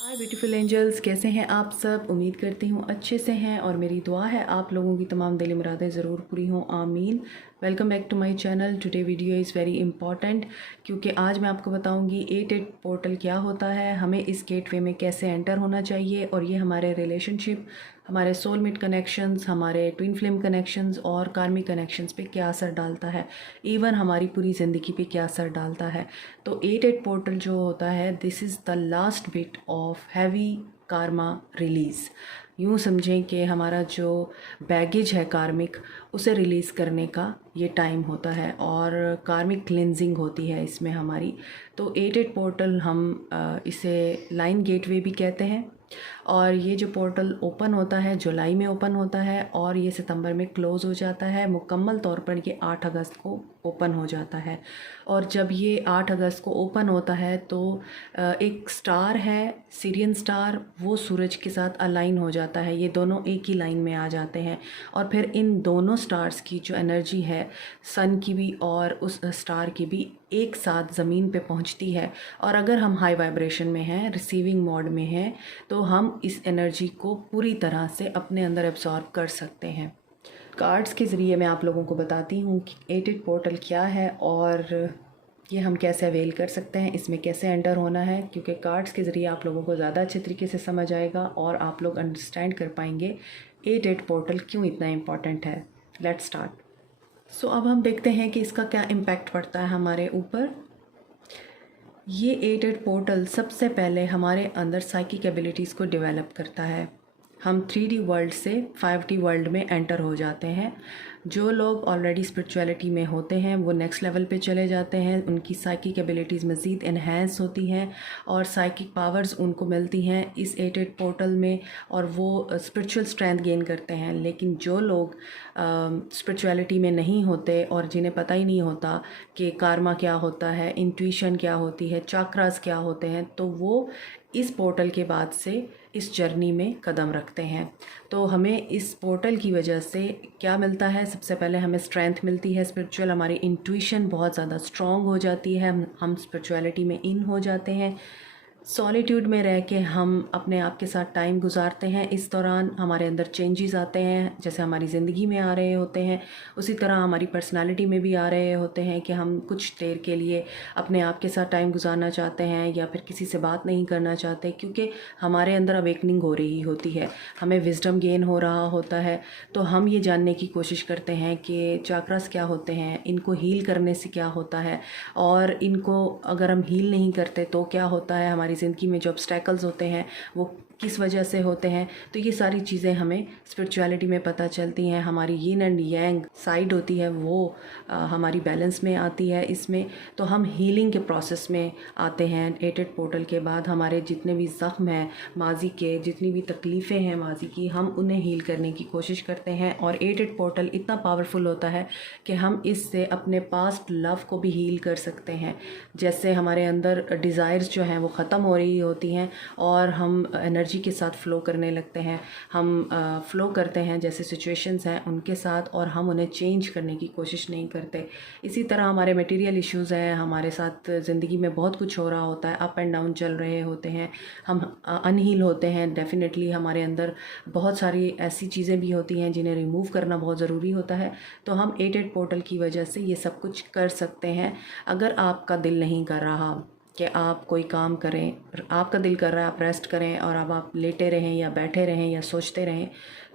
हाय beautiful angels, कैसे हैं आप सब। उम्मीद करती हूँ अच्छे से हैं और मेरी दुआ है आप लोगों की तमाम दिली मुरादें ज़रूर पूरी हों, आमीन। Welcome back to my channel. Today video is very important क्योंकि आज मैं आपको बताऊंगी 88 पोर्टल क्या होता है, हमें इस गेटवे में कैसे एंटर होना चाहिए और ये हमारे रिलेशनशिप, हमारे सोलमेट कनेक्शंस, हमारे ट्विन फ्लेम कनेक्शंस और कार्मिक कनेक्शंस पे क्या असर डालता है, इवन हमारी पूरी ज़िंदगी पे क्या असर डालता है। तो 88 पोर्टल जो होता है, this is the last bit of heavy Karma release. यूँ समझें कि हमारा जो बैगेज है कार्मिक, उसे रिलीज़ करने का ये टाइम होता है और कार्मिक क्लिनजिंग होती है इसमें हमारी। तो 88 पोर्टल हम इसे लाइन गेटवे भी कहते हैं और ये जो पोर्टल ओपन होता है जुलाई में ओपन होता है और ये सितंबर में क्लोज़ हो जाता है। मुकम्मल तौर पर ये 8 अगस्त को ओपन हो जाता है और जब ये 8 अगस्त को ओपन होता है तो एक स्टार है, सीरियन स्टार, वो सूरज के साथ अलाइन हो जाता है। ये दोनों एक ही लाइन में आ जाते हैं और फिर इन दोनों स्टार्स की जो एनर्जी है, सन की भी और उस स्टार की भी, एक साथ ज़मीन पे पहुंचती है। और अगर हम हाई वाइब्रेशन में हैं, रिसीविंग मोड में हैं, तो हम इस एनर्जी को पूरी तरह से अपने अंदर एब्जॉर्ब कर सकते हैं। कार्ड्स के ज़रिए मैं आप लोगों को बताती हूँ कि 88 पोर्टल क्या है और ये हम कैसे अवेल कर सकते हैं, इसमें कैसे एंटर होना है, क्योंकि कार्ड्स के ज़रिए आप लोगों को ज़्यादा अच्छे तरीके से समझ आएगा और आप लोग अंडरस्टैंड कर पाएंगे 88 पोर्टल क्यों इतना इम्पॉर्टेंट है। Let's start. सो अब हम देखते हैं कि इसका क्या इम्पैक्ट पड़ता है हमारे ऊपर। ये 88 पोर्टल सबसे पहले हमारे अंदर साइकिक एबिलिटीज़ को डेवलप करता है। हम 3D वर्ल्ड से 5D वर्ल्ड में एंटर हो जाते हैं। जो लोग ऑलरेडी स्पिरिचुअलिटी में होते हैं वो नेक्स्ट लेवल पे चले जाते हैं, उनकी साइकिक एबिलिटीज़ मज़ीद इन्हेंस होती हैं और साइकिक पावर्स उनको मिलती हैं इस 88 पोर्टल में और वो स्पिरिचुअल स्ट्रेंथ गेन करते हैं। लेकिन जो लोग स्पिरिचुअलिटी में नहीं होते और जिन्हें पता ही नहीं होता कि कार्मा क्या होता है, इंट्यूशन क्या होती है, चाक्रास क्या होते हैं, तो वो इस पोर्टल के बाद से इस जर्नी में कदम रखते हैं। तो हमें इस पोर्टल की वजह से क्या मिलता है, सबसे पहले हमें स्ट्रेंथ मिलती है स्पिरिचुअल, हमारी इंट्यूशन बहुत ज़्यादा स्ट्रॉन्ग हो जाती है, हम स्पिरिचुअलिटी में इन हो जाते हैं। सॉलिट्यूड में रह के हम अपने आप के साथ टाइम गुजारते हैं। इस दौरान हमारे अंदर चेंजेस आते हैं, जैसे हमारी ज़िंदगी में आ रहे होते हैं उसी तरह हमारी पर्सनालिटी में भी आ रहे होते हैं कि हम कुछ देर के लिए अपने आप के साथ टाइम गुजारना चाहते हैं या फिर किसी से बात नहीं करना चाहते, क्योंकि हमारे अंदर अवेकनिंग हो रही होती है, हमें विजडम गेन हो रहा होता है। तो हम ये जानने की कोशिश करते हैं कि चाक्रास क्या होते हैं, इनको हील करने से क्या होता है और इनको अगर हम हील नहीं करते तो क्या होता है, हमारी ज़िंदगी में जो ऑब्स्टैकल्स होते हैं वो किस वजह से होते हैं। तो ये सारी चीज़ें हमें स्पिरिचुअलिटी में पता चलती हैं। हमारी यिन एंड यांग साइड होती है वो हमारी बैलेंस में आती है इसमें। तो हम हीलिंग के प्रोसेस में आते हैं 88 पोर्टल के बाद। हमारे जितने भी ज़ख्म हैं माजी के, जितनी भी तकलीफ़ें हैं माजी की, हम उन्हें हील करने की कोशिश करते हैं। और 88 पोर्टल इतना पावरफुल होता है कि हम इससे अपने पास्ट लव को भी हील कर सकते हैं। जैसे हमारे अंदर डिज़ायर्स जो हैं वो ख़त्म हो रही होती हैं और हम एनर्जी के साथ फ़्लो करने लगते हैं। हम फ़्लो करते हैं जैसे सिचुएशंस हैं उनके साथ और हम उन्हें चेंज करने की कोशिश नहीं करते। इसी तरह हमारे मटेरियल इश्यूज़ हैं, हमारे साथ ज़िंदगी में बहुत कुछ हो रहा होता है, अप एंड डाउन चल रहे होते हैं, हम अनहील होते हैं। डेफिनेटली हमारे अंदर बहुत सारी ऐसी चीज़ें भी होती हैं जिन्हें रिमूव करना बहुत ज़रूरी होता है। तो हम 88 पोर्टल की वजह से ये सब कुछ कर सकते हैं। अगर आपका दिल नहीं कर रहा कि आप कोई काम करें, आपका दिल कर रहा है आप रेस्ट करें और अब आप लेटे रहें या बैठे रहें या सोचते रहें,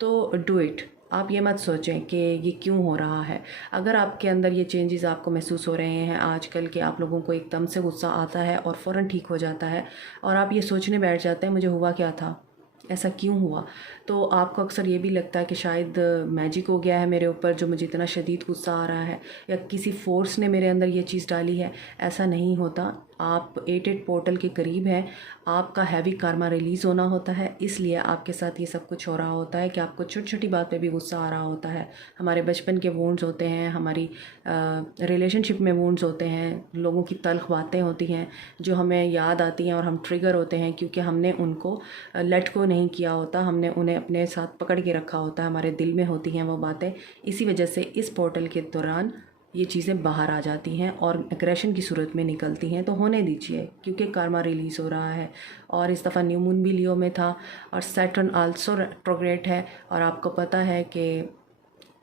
तो डू इट। आप ये मत सोचें कि ये क्यों हो रहा है। अगर आपके अंदर ये चेंजेस आपको महसूस हो रहे हैं आजकल के, आप लोगों को एकदम से गुस्सा आता है और फ़ौरन ठीक हो जाता है और आप ये सोचने बैठ जाते हैं मुझे हुआ क्या था, ऐसा क्यों हुआ, तो आपको अक्सर ये भी लगता है कि शायद मैजिक हो गया है मेरे ऊपर जो मुझे इतना शदीद गुस्सा आ रहा है या किसी फोर्स ने मेरे अंदर ये चीज़ डाली है। ऐसा नहीं होता। आप 88 पोर्टल के करीब हैं, आपका हैवी कार्मा रिलीज़ होना होता है, इसलिए आपके साथ ये सब कुछ हो रहा होता है कि आपको छोटी छोटी बात पे भी गुस्सा आ रहा होता है। हमारे बचपन के वुंड्स होते हैं, हमारी रिलेशनशिप में वुंड्स होते हैं, लोगों की तल्ख बातें होती हैं जो हमें याद आती हैं और हम ट्रिगर होते हैं क्योंकि हमने उनको लेट को नहीं किया होता, हमने उन्हें अपने साथ पकड़ के रखा होता है, हमारे दिल में होती हैं वो बातें। इसी वजह से इस पोर्टल के दौरान ये चीज़ें बाहर आ जाती हैं और एग्रेशन की सूरत में निकलती हैं। तो होने दीजिए, क्योंकि कार्मा रिलीज़ हो रहा है और इस दफ़ा न्यू मून भी लियो में था और सैटर्न आल्सो रेट्रोग्रेड है और आपको पता है कि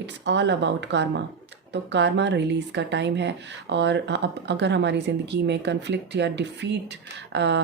इट्स ऑल अबाउट कार्मा। तो कार्मा रिलीज़ का टाइम है और अब अगर हमारी ज़िंदगी में कन्फ्लिक्ट या डिफ़ीट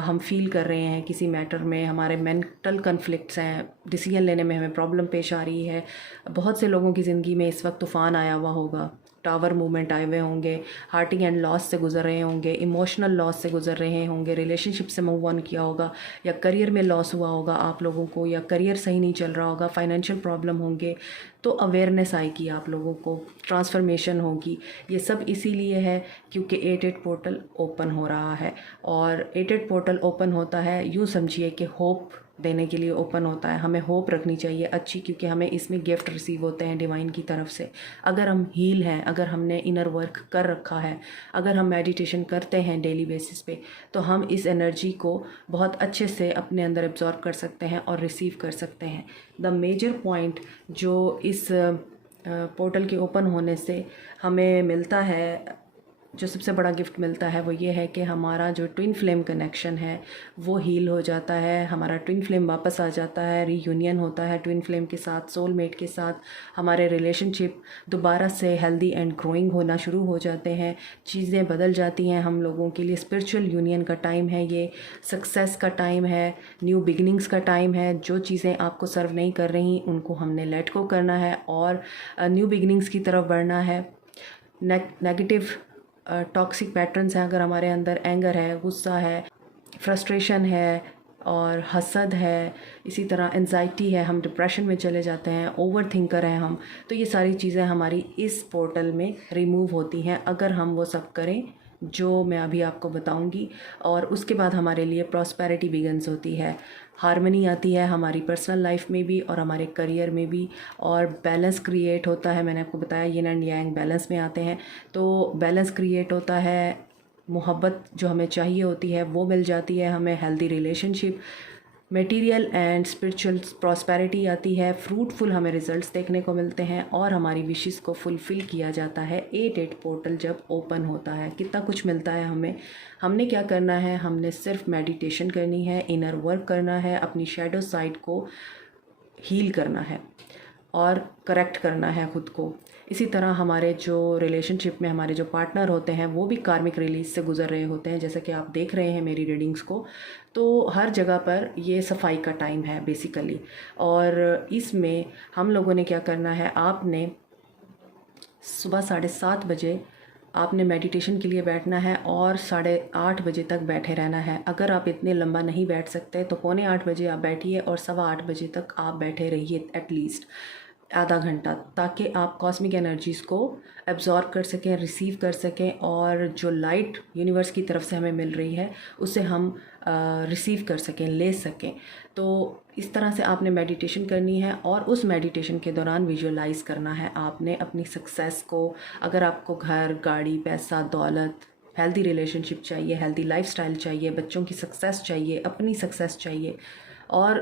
हम फील कर रहे हैं किसी मैटर में, हमारे मेंटल कन्फ्लिक्ट्स हैं, डिसीजन लेने में हमें प्रॉब्लम पेश आ रही है। बहुत से लोगों की ज़िंदगी में इस वक्त तूफ़ान आया हुआ होगा, टावर मूवमेंट आए हुए होंगे, हार्टिंग एंड लॉस से गुजर रहे होंगे, इमोशनल लॉस से गुजर रहे होंगे, रिलेशनशिप से मूव ऑन किया होगा, या करियर में लॉस हुआ होगा आप लोगों को, या करियर सही नहीं चल रहा होगा, फाइनेंशियल प्रॉब्लम होंगे। तो अवेयरनेस आएगी आप लोगों को, ट्रांसफॉर्मेशन होगी। ये सब इसीलिए है क्योंकि 88 पोर्टल ओपन हो रहा है और 88 पोर्टल ओपन होता है, यूँ समझिए कि होप देने के लिए ओपन होता है। हमें होप रखनी चाहिए अच्छी, क्योंकि हमें इसमें गिफ्ट रिसीव होते हैं डिवाइन की तरफ से। अगर हम हील हैं, अगर हमने इनर वर्क कर रखा है, अगर हम मेडिटेशन करते हैं डेली बेसिस पे, तो हम इस एनर्जी को बहुत अच्छे से अपने अंदर एब्जॉर्ब कर सकते हैं और रिसीव कर सकते हैं। द मेजर पॉइंट जो इस पोर्टल के ओपन होने से हमें मिलता है, जो सबसे बड़ा गिफ्ट मिलता है, वो ये है कि हमारा जो ट्विन फ्लेम कनेक्शन है वो हील हो जाता है, हमारा ट्विन फ्लेम वापस आ जाता है, रीयूनियन होता है ट्विन फ्लेम के साथ, सोलमेट के साथ। हमारे रिलेशनशिप दोबारा से हेल्दी एंड ग्रोइंग होना शुरू हो जाते हैं, चीज़ें बदल जाती हैं हम लोगों के लिए। स्पिरिचुअल यूनियन का टाइम है ये, सक्सेस का टाइम है, न्यू बिगनिंग्स का टाइम है। जो चीज़ें आपको सर्व नहीं कर रही उनको हमने लेट गो करना है और न्यू बिगनिंग्स की तरफ बढ़ना है। नेगेटिव टॉक्सिक पैटर्न्स हैं, अगर हमारे अंदर एंगर है, गुस्सा है, फ्रस्ट्रेशन है और हसद है, इसी तरह एंजाइटी है, हम डिप्रेशन में चले जाते हैं, ओवर थिंकर हैं हम, तो ये सारी चीज़ें हमारी इस पोर्टल में रिमूव होती हैं अगर हम वो सब करें जो मैं अभी आपको बताऊंगी। और उसके बाद हमारे लिए प्रॉस्पेरिटी बिगन्स होती है, हार्मनी आती है हमारी पर्सनल लाइफ में भी और हमारे करियर में भी, और बैलेंस क्रिएट होता है। मैंने आपको बताया यिन एंड यांग बैलेंस में आते हैं, तो बैलेंस क्रिएट होता है, मोहब्बत जो हमें चाहिए होती है वो मिल जाती है हमें, healthy relationship, material and spiritual prosperity आती है, फ्रूटफुल हमें रिजल्ट्स देखने को मिलते हैं और हमारी विशेस को फुलफ़िल किया जाता है 88 पोर्टल जब ओपन होता है। कितना कुछ मिलता है हमें। हमने क्या करना है, हमने सिर्फ मेडिटेशन करनी है, इनर वर्क करना है, अपनी शैडो साइड को हील करना है और करेक्ट करना है खुद को। इसी तरह हमारे जो रिलेशनशिप में हमारे जो पार्टनर होते हैं वो भी कार्मिक रिलीज से गुजर रहे होते हैं, जैसे कि आप देख रहे हैं मेरी रीडिंग्स को। तो हर जगह पर ये सफाई का टाइम है बेसिकली, और इसमें हम लोगों ने क्या करना है, आपने सुबह 7:30 बजे आपने मेडिटेशन के लिए बैठना है और 8:30 बजे तक बैठे रहना है। अगर आप इतने लंबा नहीं बैठ सकते तो 7:45 बजे आप बैठिए और 8:15 बजे तक आप बैठे रहिए, एटलीस्ट आधा घंटा, ताकि आप कॉस्मिक एनर्जीज़ को एब्जॉर्ब कर सकें, रिसीव कर सकें, और जो लाइट यूनिवर्स की तरफ से हमें मिल रही है उसे हम रिसीव कर सकें, ले सकें। तो इस तरह से आपने मेडिटेशन करनी है और उस मेडिटेशन के दौरान विजुअलाइज़ करना है आपने अपनी सक्सेस को। अगर आपको घर, गाड़ी, पैसा, दौलत, हेल्दी रिलेशनशिप चाहिए, हेल्दी लाइफस्टाइल चाहिए, बच्चों की सक्सेस चाहिए, अपनी सक्सेस चाहिए, और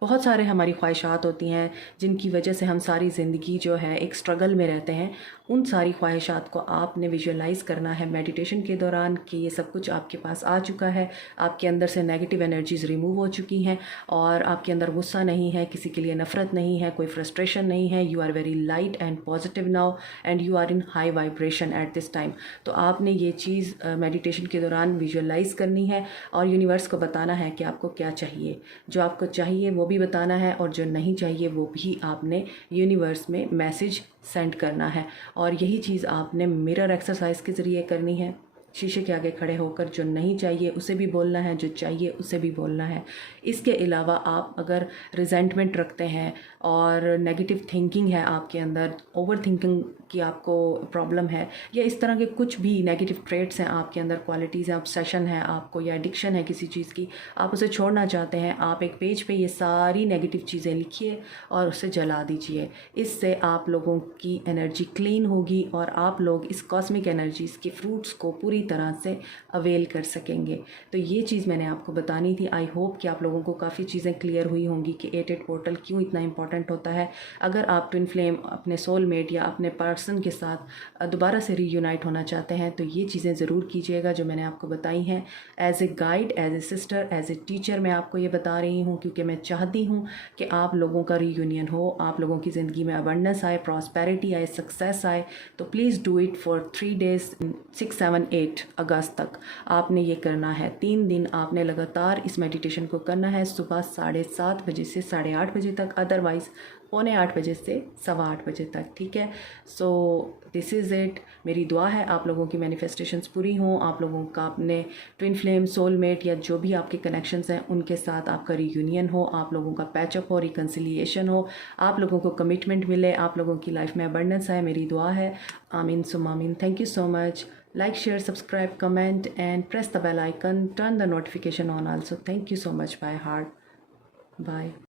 बहुत सारे हमारी ख्वाहिशात होती हैं जिनकी वजह से हम सारी ज़िंदगी जो है एक स्ट्रगल में रहते हैं, उन सारी ख्वाहिशात को आपने विजुअलाइज़ करना है मेडिटेशन के दौरान कि ये सब कुछ आपके पास आ चुका है, आपके अंदर से नेगेटिव एनर्जीज़ रिमूव हो चुकी हैं और आपके अंदर गुस्सा नहीं है, किसी के लिए नफ़रत नहीं है, कोई फ्रस्ट्रेशन नहीं है। You are very light and positive now and you are in high vibration at this time. तो आपने ये चीज़ मेडिटेशन के दौरान विजुअलाइज़ करनी है और यूनिवर्स को बताना है कि आपको क्या चाहिए। जो आपको चाहिए वो भी बताना है और जो नहीं चाहिए वो भी आपने यूनिवर्स में मैसेज सेंड करना है। और यही चीज़ आपने मिरर एक्सरसाइज के ज़रिए करनी है। शीशे के आगे खड़े होकर जो नहीं चाहिए उसे भी बोलना है, जो चाहिए उसे भी बोलना है। इसके अलावा आप अगर रिजेंटमेंट रखते हैं और नेगेटिव थिंकिंग है आपके अंदर, ओवर थिंकिंग की आपको प्रॉब्लम है, या इस तरह के कुछ भी नेगेटिव ट्रेट्स हैं आपके अंदर, क्वालिटीज़ हैं, ऑब्सेशन है आपको या एडिक्शन है किसी चीज़ की, आप उसे छोड़ना चाहते हैं, आप एक पेज पे ये सारी नेगेटिव चीज़ें लिखिए और उसे जला दीजिए। इससे आप लोगों की एनर्जी क्लीन होगी और आप लोग इस कॉस्मिक एनर्जीज़ के फ्रूट्स को पूरी तरह से अवेल कर सकेंगे। तो ये चीज़ मैंने आपको बतानी थी। आई होप कि आप लोगों को काफ़ी चीज़ें क्लियर हुई होंगी कि 88 पोर्टल क्यों इतना इंपॉर्टेंट होता है। अगर आप ट्विन फ्लेम, अपने सोलमेट या अपने पर्सन के साथ दोबारा से रीयूनाइट होना चाहते हैं तो ये चीज़ें ज़रूर कीजिएगा जो मैंने आपको बताई हैं। As a guide, as a sister, as a teacher मैं आपको ये बता रही हूँ, क्योंकि मैं चाहती हूँ कि आप लोगों का रीयूनियन हो, आप लोगों की ज़िंदगी में अबंडेंस आए, प्रॉस्पेरिटी आए, सक्सेस आए। तो please do it for 3 days, 6, 7, 8 अगस्त तक आपने ये करना है। 3 दिन आपने लगातार इस मेडिटेशन को करना है, सुबह 7:30 बजे से 8:30 बजे तक, अदरवाइज़ 7:45 बजे से 8:15 बजे तक, ठीक है। So this is it. मेरी दुआ है आप लोगों की मैनिफेस्टेशंस पूरी हों, आप लोगों का अपने ट्विन फ्लेम, सोलमेट या जो भी आपके कनेक्शंस हैं उनके साथ आपका रीयूनियन हो, आप लोगों का पैचअप हो, रिकन्सिलिएशन हो, आप लोगों को कमिटमेंट मिले, आप लोगों की लाइफ में अबंडेंस आए। मेरी दुआ है। आमीन सुम आमीन। Thank you so much. Like, share, subscribe, comment and press the bell icon. Turn the notification on also. Thank you so much by heart. Bye.